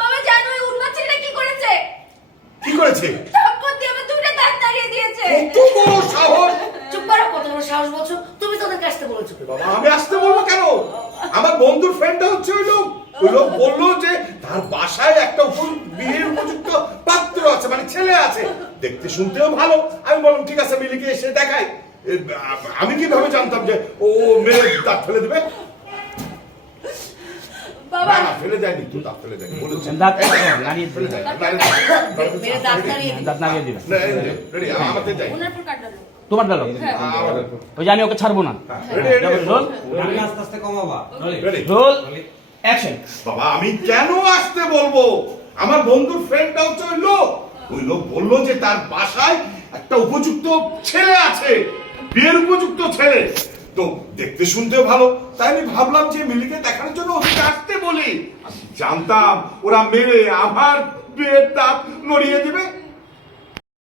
বাবা জানো ওই উন্মাদ ছেলেটা কি করেছে? কি করেছে? থাপ্পড় দিয়ে আমার দুইটা দাঁত নাড়িয়ে দিয়েছে। কত বড় সাহস! চুপ করো কত বড় সাহস বলছো? তুমি তো ওদেরকে আসতে বলেছ। বাবা আমি আসতে বলব কেন? আমার বন্ধুর ফ্রেন্ডটা হচ্ছে ওই লোক। ওই লোক বলল যে তার বাসায় একটা বিয়ের উপযুক্ত পাত্র আছে মানে ছেলে আছে। দেখতে শুনতেও ভালো। আমি বললাম ঠিক আছে মিলিকে এসে দেখাই। আমি কীভাবে জানতাম যে ও মেয়ে দাঁত ফেলে দেবে? না, না, ফেলে দেয়নি তুই দাঁত ফেলে দেয়নি বলেছে। দাঁত নাড়িয়ে ফেলে দিবে। দেয়নি, নাড়িয়ে দেয়নি। মেরে দাঁত নাড়িয়ে দিবে। দাঁত নাড়িয়ে দিবে। না, এই যে, ready, আমাদের যাই। ওনার পর কাটালো তোমার ডালো ওই যে আমি ওকে ছাড়বো না। ready, ready, roll. আমি আস্তে আস্তে কমাবা। রোল। অ্যাকশন বাবা আমি কেন আসতে বলব? আমার বন্ধুর ফ্রেন্ডটা হচ্ছে ওই লোক। ওই লোক বলল যে তার বাসায় একটা উপযুক্ত ছেলে আছে। বিয়ের উপযুক্ত ছেলে। তো দেখতে শুনতেও ভালো। তাই আমি ভাবলাম যে মিলিকে দেখানোর জন্য আসতে জানতাম ওরা মেরে আমার বিয়ের দাঁত নড়িয়ে দিবে।